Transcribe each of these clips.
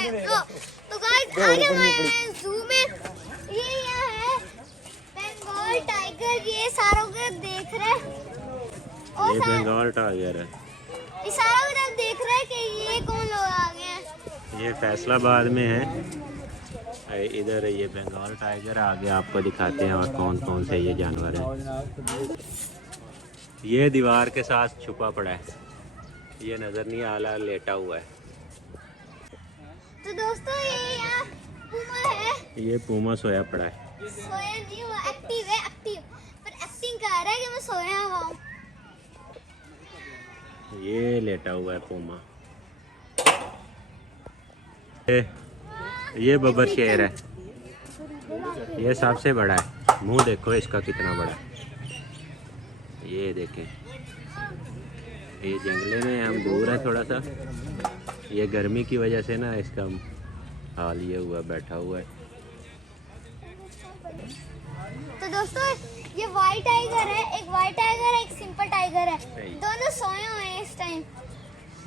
तो गाइस आगे मैं जू में ये यहाँ है बंगाल टाइगर, ये सारों को देख रहे हैं। ये बंगाल टाइगर है, ये सारों को देख रहे हैं कि ये कौन लोग आ गए हैं। ये फैसलाबाद में है। इधर ये बंगाल टाइगर, आगे आपको दिखाते हैं और कौन कौन से ये जानवर हैं। ये दीवार के साथ छुपा पड़ा है, ये नज़र नहीं आ रहा, लेटा हुआ है। तो दोस्तों ये यहाँ पूमा है, ये पूमा सोया पड़ा है। सोया नहीं, वो एक्टिव है, एक्टिव पर एक्टिंग कर रहा है कि मैं सोया हुआ हूँ। ये लेटा हुआ है पूमा। ये बबर शेर है, ये सबसे बड़ा है। मुंह देखो इसका कितना बड़ा है, ये देखें। ये जंगले में हम दूर है थोड़ा सा, ये गर्मी की वजह से ना इसका हाल ये हुआ, बैठा हुआ है। तो दोस्तों ये व्हाइट टाइगर है, एक व्हाइट टाइगर है, एक सिंपल टाइगर है, दोनों सोए हुए हैं इस टाइम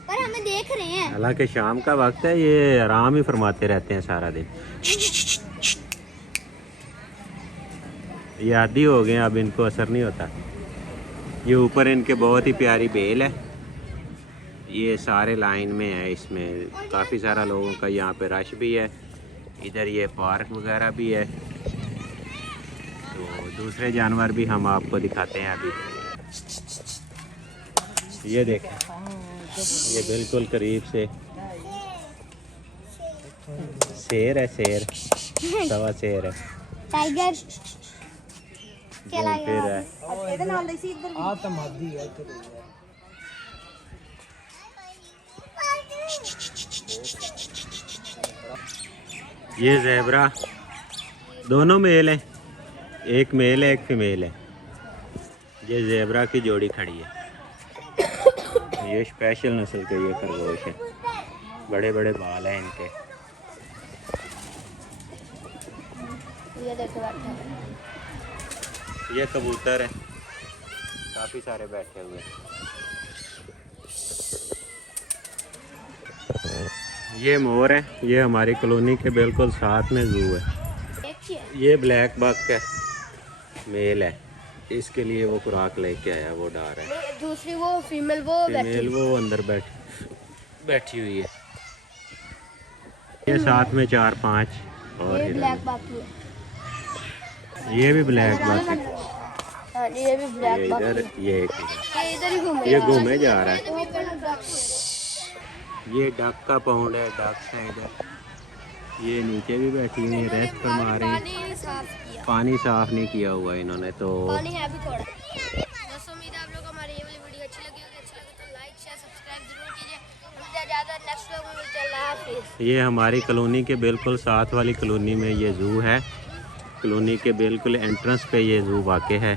पर हमें देख रहे हैं। हालांकि शाम का वक्त है, ये आराम ही फरमाते रहते हैं सारा दिन। ये आदी हो गए, अब इनको असर नहीं होता। ये ऊपर इनके बहुत ही प्यारी बेल है, ये सारे लाइन में है, इसमें काफ़ी सारा लोगों का यहाँ पे रश भी है। इधर ये पार्क वगैरह भी है। तो दूसरे जानवर भी हम आपको दिखाते हैं अभी। ये देखें, ये बिल्कुल करीब से शेर है, शेर सवा शेर है, टाइगर घूम फिर रहा है। ये ज़ेबरा, दोनों मेल हैं, एक मेल है एक फीमेल है। ये ज़ेबरा की जोड़ी खड़ी है। ये स्पेशल नस्ल के ये खरगोश है, बड़े बड़े बाल हैं इनके। ये देखो ये कबूतर है, काफ़ी सारे बैठे हुए हैं। ये मोर है, ये हमारी कॉलोनी के बिल्कुल साथ में जू है। ये ब्लैक बक है, मेल है, इसके लिए वो खुराक लेके आया, वो डाल रहा है। दूसरी वो फीमेल वो अंदर बैठी हुई है। ये साथ में 4-5 और ये ब्लैक बाकी है, ये भी ब्लैक बक है। ये भी ब्लैक ये इधर, ये एक इधर ही घूमे, ये घूमे जा रहा है। ये डक का पाउंड है, डक है इधर। ये नीचे भी बैठी हुई है, रेस्ट फरमा रही है। पानी साफ नहीं किया हुआ इन्होंने, तो पानी है भी थोड़ा। दोस्तों उम्मीद है आप लोगों को हमारी ये वाली वीडियो अच्छी लगी होगी। अच्छी लगी तो लाइक शेयर सब्सक्राइब जरूर कीजिए। उम्मीद है नेक्स्ट व्लॉग में मिलते हैं। अल्लाह हाफिज़। ये हमारी कॉलोनी के बिल्कुल साथ वाली कॉलोनी में ये जू है। कॉलोनी के बिल्कुल एंट्रेंस पे ये जू वाक़ई है।